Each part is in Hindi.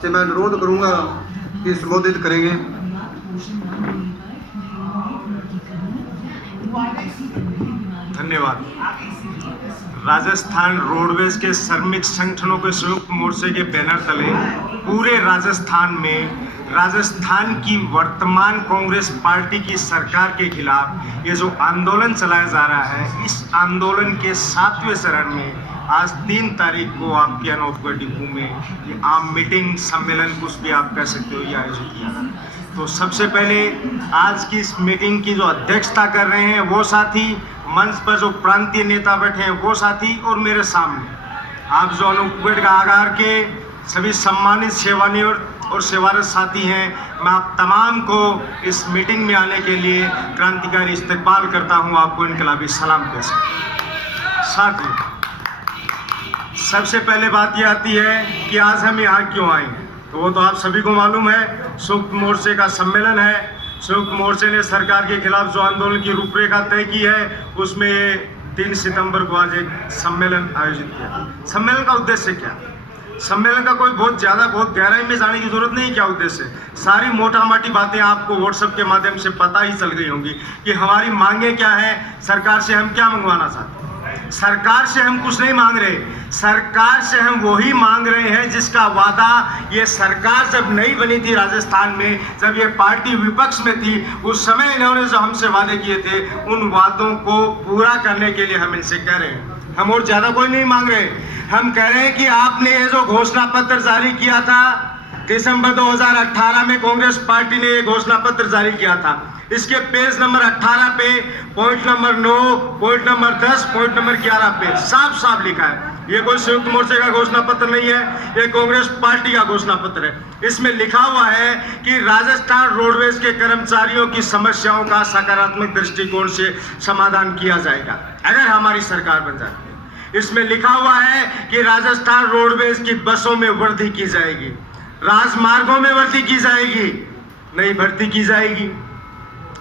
से मैं अनुरोध करूंगा कि संबोधित करेंगे। धन्यवाद। राजस्थान रोडवेज के श्रमिक संगठनों के संयुक्त मोर्चे के बैनर तले पूरे राजस्थान में राजस्थान की वर्तमान कांग्रेस पार्टी की सरकार के खिलाफ ये जो आंदोलन चलाया जा रहा है, इस आंदोलन के 7वें चरण में आज 3 तारीख को आपके अनोखगढ़ डिपो में ये आम मीटिंग सम्मेलन कुछ भी आप कह सकते हो ये आयोजित किया था। तो सबसे पहले आज की इस मीटिंग की जो अध्यक्षता कर रहे हैं वो साथी, मंच पर जो प्रांतीय नेता बैठे हैं वो साथी, और मेरे सामने आप जो अनोखगढ़ का आगार के सभी सम्मानित सेवानिवृत्त और सेवारत साथी हैं, मैं आप तमाम को इस मीटिंग में आने के लिए क्रांतिकारी इस्तकबाल करता हूं, आपको इनकलाबी सलाम पेश करता। साथी, सबसे पहले बात ये आती है कि आज हम यहाँ क्यों आए, तो वो तो आप सभी को मालूम है। संयुक्त मोर्चे का सम्मेलन है। संयुक्त मोर्चे ने सरकार के खिलाफ जो आंदोलन की रूपरेखा तय की है उसमें 3 सितंबर को आज एक सम्मेलन आयोजित किया। सम्मेलन का उद्देश्य क्या? सम्मेलन का कोई बहुत गहराई में जाने की जरूरत नहीं। क्या उद्देश्य है? सारी मोटा मोटी बातें आपको व्हाट्सएप के माध्यम से पता ही चल गई होंगी कि हमारी मांगे क्या है, सरकार से हम क्या मंगवाना चाहते हैं। सरकार से हम कुछ नहीं मांग रहे, सरकार से हम वही मांग रहे हैं जिसका वादा ये सरकार जब नहीं बनी थी राजस्थान में, जब ये पार्टी विपक्ष में थी, उस समय इन्होंने जो हमसे वादे किए थे उन वादों को पूरा करने के लिए हम इनसे कह रहे हैं। हम और ज्यादा कोई नहीं मांग रहे। हम कह रहे हैं कि आपने ये जो घोषणा पत्र जारी किया था दिसंबर 2018 में, कांग्रेस पार्टी ने ये घोषणा पत्र जारी किया था। इसके पेज नंबर 18 पे point number 9, point number 10, point number 11 पे साफ साफ लिखा है, ये कोई संयुक्त मोर्चे का घोषणा पत्र नहीं है, ये कांग्रेस पार्टी का घोषणा पत्र है। इसमें लिखा हुआ है कि राजस्थान रोडवेज के कर्मचारियों की समस्याओं का सकारात्मक दृष्टिकोण से समाधान किया जाएगा अगर हमारी सरकार बन जाती है। इसमें लिखा हुआ है कि राजस्थान रोडवेज की बसों में वृद्धि की जाएगी, राजमार्गों में वृद्धि की जाएगी, नई भर्ती की जाएगी,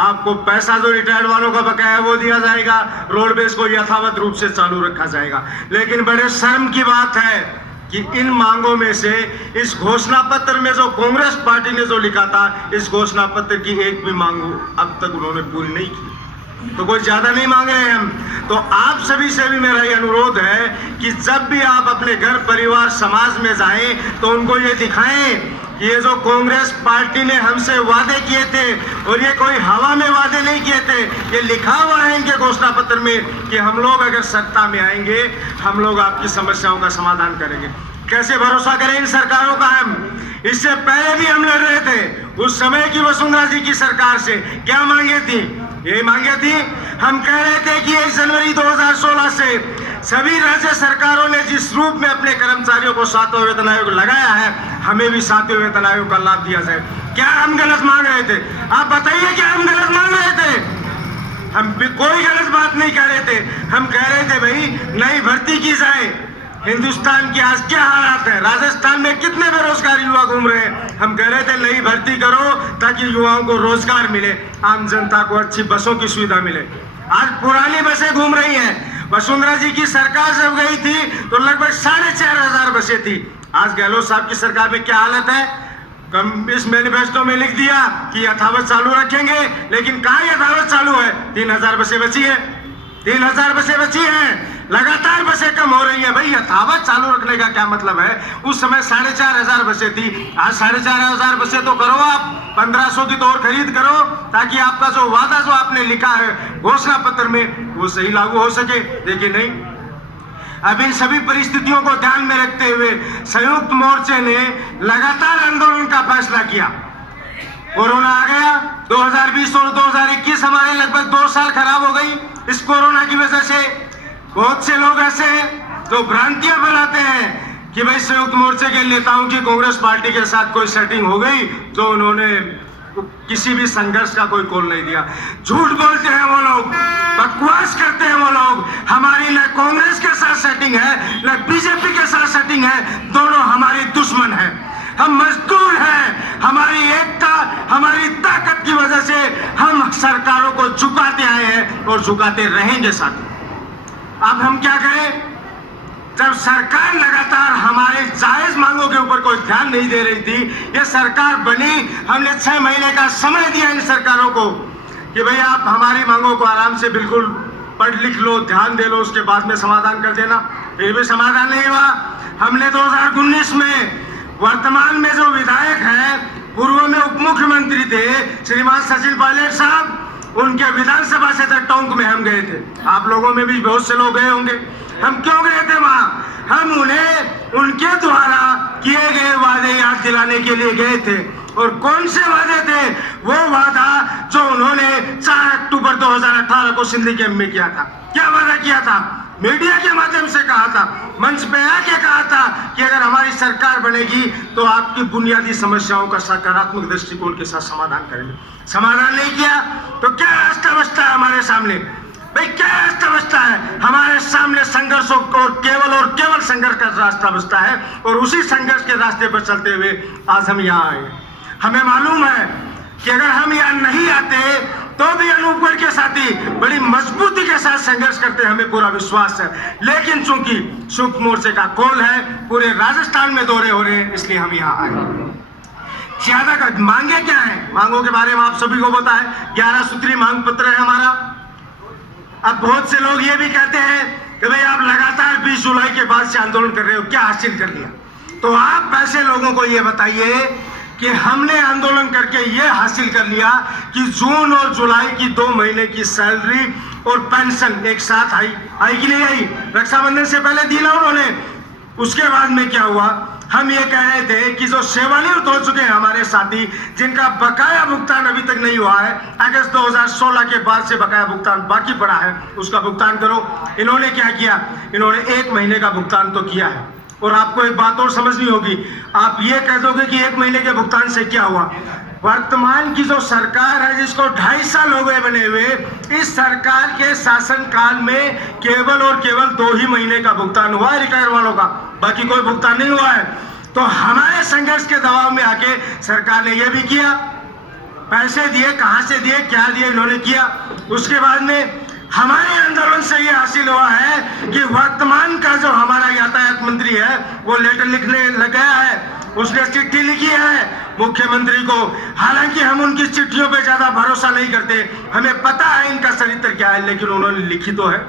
आपको पैसा जो रिटायर्ड वालों का बकाया वो दिया जाएगा, रोडवेज को यथावत रूप से चालू रखा जाएगा। लेकिन बड़े शर्म की बात है कि इन मांगों में से इस घोषणा पत्र में जो कांग्रेस पार्टी ने जो लिखा था, इस घोषणा पत्र की एक भी मांग अब तक उन्होंने पूरी नहीं की। तो कोई ज्यादा नहीं मांग रहे हैं हम। तो आप सभी से भी मेरा ये अनुरोध है कि जब भी आप अपने घर परिवार समाज में जाएं तो उनको ये दिखाएं कि ये जो कांग्रेस पार्टी ने हमसे वादे किए थे, और ये कोई हवा में वादे नहीं किए थे, ये लिखा हुआ है इनके घोषणा पत्र में कि हम लोग अगर सत्ता में आएंगे हम लोग आपकी समस्याओं का समाधान करेंगे। कैसे भरोसा करें इन सरकारों का हम? इससे पहले भी हम लड़ रहे थे, उस समय की वसुंधरा जी की सरकार से क्या मांगे थी? यही मांगे थी। हम कह रहे थे कि 1 जनवरी 2016 से सभी राज्य सरकारों ने जिस रूप में अपने कर्मचारियों को 7वां वेतन आयोग लगाया है, हमें भी 7वें वेतन आयोग का लाभ दिया जाए। क्या हम गलत मांग रहे थे? आप बताइए, क्या हम गलत मांग रहे थे? हम कोई गलत बात नहीं कह रहे थे। हम कह रहे थे भाई नई भर्ती की जाए। हिंदुस्तान की आज क्या हालात है, राजस्थान में कितने बेरोजगार युवा घूम रहे हैं। हम कह रहे थे नई भर्ती करो ताकि युवाओं को रोजगार मिले, आम जनता को अच्छी बसों की सुविधा मिले। आज पुरानी बसें घूम रही हैं। वसुंधरा जी की सरकार जब गई थी तो लगभग 4,500 बसें थी। आज गहलोत साहब की सरकार में क्या हालत है? कम इस मैनिफेस्टो में लिख दिया कि यथावत चालू रखेंगे, लेकिन कहाँ यथावत चालू है? 3,000 बसें बची है, 3,000 बसें बची हैं। लगातार बसें कम हो रही है। भाई यथावत चालू रखने का क्या मतलब है? उस समय 4,500 बसें थी, आज 4,500 बसें तो करो आप, 1,500 की तो और खरीद करो ताकि आपका जो वादा जो आपने लिखा है घोषणा पत्र में वो सही लागू हो सके। देखिए नहीं, अब इन सभी परिस्थितियों को ध्यान में रखते हुए संयुक्त मोर्चे ने लगातार आंदोलन का फैसला किया। कोरोना आ गया, 2020 और 2021 हमारे लगभग 2 साल खराब हो गई इस कोरोना की वजह से। बहुत से लोग ऐसे जो भ्रांतियां फैलाते हैं कि भाई संयुक्त मोर्चे के नेताओं की कांग्रेस पार्टी के साथ कोई सेटिंग हो गई तो उन्होंने किसी भी संघर्ष का कोई कॉल नहीं दिया। झूठ बोलते हैं वो लोग, बकवास करते हैं वो लोग। हमारी न कांग्रेस के साथ सेटिंग है न बीजेपी के साथ सेटिंग है, दोनों हमारे दुश्मन हैं। हम मजदूर हैं, हमारी एकता हमारी ताकत की वजह से हम सरकारों को झुकाते आए हैं और झुकाते रहेंगे। साथ अब हम क्या करें? जब सरकार लगातार हमारे जायज मांगों के ऊपर कोई ध्यान नहीं दे रही थी, ये सरकार बनी, हमने 6 महीने का समय दिया इन सरकारों को कि भाई आप हमारी मांगों को आराम से बिल्कुल पढ़ लिख लो, ध्यान दे लो, उसके बाद में समाधान कर देना। फिर भी समाधान नहीं हुआ। हमने 2019 में वर्तमान में जो विधायक हैं, पूर्व में उप मुख्यमंत्री थे श्रीमान सचिन पायलट साहब, उनके विधानसभा क्षेत्र टोंक में हम गए थे। आप लोगों में भी बहुत से लोग गए होंगे। हम क्यों गए थे वहां? हम उन्हें उनके द्वारा किए गए वादे याद दिलाने के लिए गए थे। और कौन से वादे थे? वो वादा जो उन्होंने 4 अक्टूबर 2018 को सिंधी कैंप में किया था। क्या वादा किया था? मीडिया के माध्यम से कहा था, मंच पे आके कहा था कि अगर हमारी सरकार बनेगी तो आपकी बुनियादी समस्याओं का सकारात्मक दृष्टिकोण के साथ समाधान करेंगे। समाधान नहीं किया तो क्या रास्ता बचता है हमारे सामने? भाई क्या रास्ता बचता है हमारे सामने? संघर्षों को और केवल संघर्ष का रास्ता बचता है। और उसी संघर्ष के रास्ते पर चलते हुए आज हम यहाँ आए। हमें मालूम है कि अगर हम यहाँ नहीं आते तो भी अनूपगढ़ के साथी बड़ी मजबूती के साथ संघर्ष करते, हमें पूरा विश्वास है। लेकिन चूंकि संयुक्त मोर्चे का कॉल है, पूरे राजस्थान में दौरे हो रहे हैं, इसलिए हम यहाँ आए। ज्यादा का मांगे क्या है? मांगों के बारे में आप सभी को पता है। 11 सूत्री मांग पत्र है हमारा। अब बहुत से लोग ये भी कहते हैं कि भाई आप लगातार 20 जुलाई के बाद से आंदोलन कर रहे हो, क्या हासिल कर लिया? तो आप ऐसे लोगों को ये बताइए कि हमने आंदोलन करके ये हासिल कर लिया कि जून और जुलाई की 2 महीने की सैलरी और पेंशन एक साथ आई कि नहीं आई? रक्षाबंधन से पहले दी ना उन्होंने। उसके बाद में क्या हुआ? हम ये कह रहे थे कि जो सेवानिवृत्त हो चुके हैं हमारे साथी, जिनका बकाया भुगतान अभी तक नहीं हुआ है, अगस्त 2016 के बाद से बकाया भुगतान बाकी पड़ा है, उसका भुगतान करो। इन्होंने क्या किया? इन्होंने 1 महीने का भुगतान तो किया है। और आपको एक बात और समझनी होगी, आप ये कह दोगे कि 1 महीने के भुगतान से क्या हुआ? वर्तमान की जो सरकार है, जिसको 2.5 साल हो गए बने हुए, इस सरकार के शासनकाल में केवल और केवल 2 ही महीने का भुगतान हुआ है रिटायर वालों का, बाकी कोई भुगतान नहीं हुआ है। तो हमारे संघर्ष के दबाव में आके सरकार ने यह भी किया, पैसे दिए, कहां से दिए, क्या दिए, इन्होंने किया। उसके बाद में हमारे आंदोलन से ये हासिल हुआ है कि वर्तमान का जो हमारा यातायात मंत्री है वो लेटर लिखने लग गया है, उसने चिट्ठी लिखी है मुख्यमंत्री को। हालांकि हम उनकी चिट्ठियों पे ज्यादा भरोसा नहीं करते, हमें पता है इनका चरित्र क्या है, लेकिन उन्होंने लिखी तो है।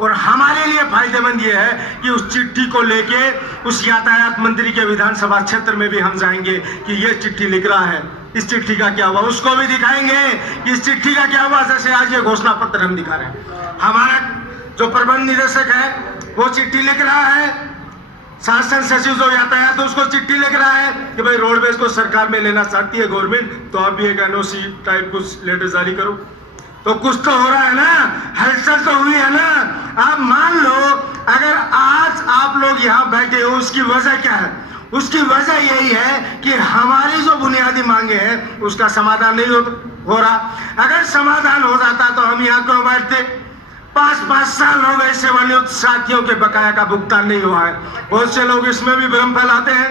और हमारे लिए फायदेमंद ये है कि उस चिट्ठी को लेके उस यातायात मंत्री के विधानसभा क्षेत्र में भी हम जाएंगे कि ये चिट्ठी लिख रहा है, इस चिट्ठी का क्या हुआ, उसको भी दिखाएंगे कि इस चिट्ठी का क्या हुआ। जैसे आज ये घोषणा पत्र हम दिखा रहे हैं, हमारा जो प्रबंध निदेशक है वो चिट्ठी लिख रहा है, शासन सचिव जो यातायात उसको चिट्ठी लिख रहा है कि भाई रोडवेज को सरकार में लेना चाहती है गवर्नमेंट, तो आप भी एक एनओसी टाइप कुछ लेटर जारी करो। तो कुछ तो हो रहा है ना, हलचल तो हुई है ना। आप मान लो अगर आज आप लोग यहाँ बैठे हो, उसकी वजह क्या है? उसकी वजह यही है कि हमारी जो बुनियादी मांगे हैं उसका समाधान नहीं हो रहा। अगर समाधान हो जाता तो हम यहाँ क्यों बैठते? 5-5 साल हो गए सेवानिवृत्त साथियों के बकाया का भुगतान नहीं हुआ है। बहुत से लोग इसमें भी भ्रम फैलाते हैं।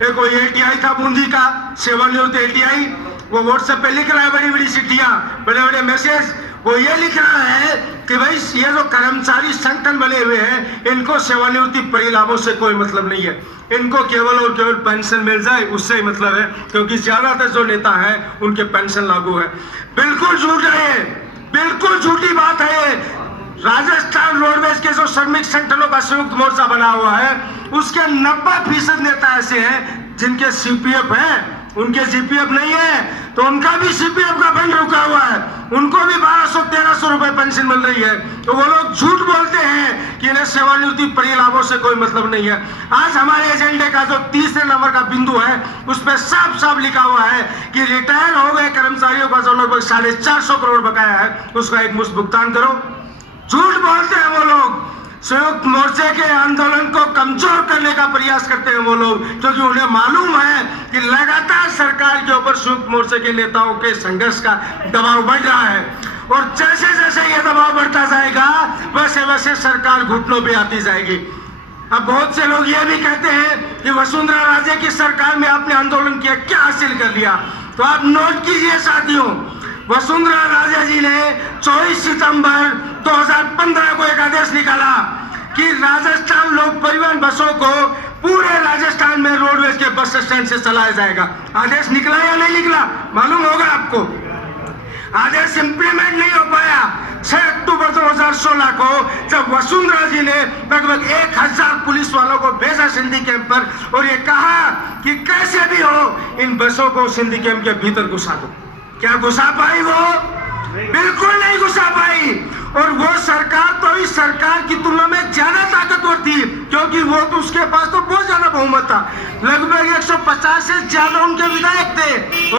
एक कोई एटीआई था बूंदी का, सेवानिवृत्त एटीआई, वो व्हाट्सएप पे लिख रहा है बड़ी बड़ी चिट्ठियां, बड़े बड़े मैसेज। वो ये लिख रहा है कि भाई ये जो कर्मचारी संगठन बने हुए हैं इनको सेवानिवृत्ति परिलाभों से कोई मतलब नहीं है, इनको केवल और केवल पेंशन मिल जाए उससे ही मतलब है, क्योंकि ज्यादातर जो नेता हैं उनके पेंशन लागू है। बिल्कुल झूठ है, बिल्कुल झूठी बात है। राजस्थान रोडवेज के जो श्रमिक संगठनों का संयुक्त मोर्चा बना हुआ है उसके 90% नेता ऐसे हैं जिनके सीपीएफ है, उनके सीपीएफ नहीं है, तो उनका भी सीपीएफ का फंड रुका हुआ है, उनको भी 1200-1300 रुपए पेंशन मिल रही है। तो वो लोग झूठ बोलते हैं कि इन्हें सेवानिवृत्ति परिलाभों से कोई मतलब नहीं है। आज हमारे एजेंडे का जो 3 नंबर का बिंदु है उस पर साफ साफ लिखा हुआ है कि रिटायर हो गए कर्मचारियों का जो लगभग 450 करोड़ बकाया है उसका एक मुश्त भुगतान करो। झूठ बोलते हैं वो लोग। संयुक्त मोर्चे के आंदोलन को कमजोर करने का प्रयास करते हैं वो लोग, क्योंकि उन्हें मालूम है कि लगातार सरकार के ऊपर संयुक्त मोर्चे के नेताओं के संघर्ष का दबाव बढ़ रहा है। और जैसे जैसे ये दबाव बढ़ता जाएगा वैसे वैसे सरकार घुटनों पे आती जाएगी। अब बहुत से लोग ये भी कहते हैं कि वसुंधरा राजे की सरकार में आपने आंदोलन किया, क्या हासिल कर लिया? तो आप नोट कीजिए साथियों, वसुंधरा राजे जी ने 24 सितंबर 2015 को एक आदेश निकाला कि राजस्थान लोक परिवहन बसों को पूरे राजस्थान में रोडवेज के बस स्टैंड से चलाया जाएगा। आदेश निकला या नहीं निकला मालूम होगा आपको। आदेश इंप्लीमेंट नहीं हो पाया। 6 अक्टूबर 2016 को जब वसुंधरा जी ने लगभग 1000 पुलिस वालों को भेजा सिंधी कैंप पर और ये कहा कि कैसे भी हो इन बसों को सिंधी कैंप के भीतर घुसा दो, क्या घुसा पाई वो? बिल्कुल नहीं घुसा पाई। और वो सरकार तो इस सरकार की तुलना में ज्यादा ताकतवर थी, क्योंकि वो तो उसके पास तो बहुत ज्यादा बहुमत था, लगभग 150 से ज्यादा उनके विधायक थे।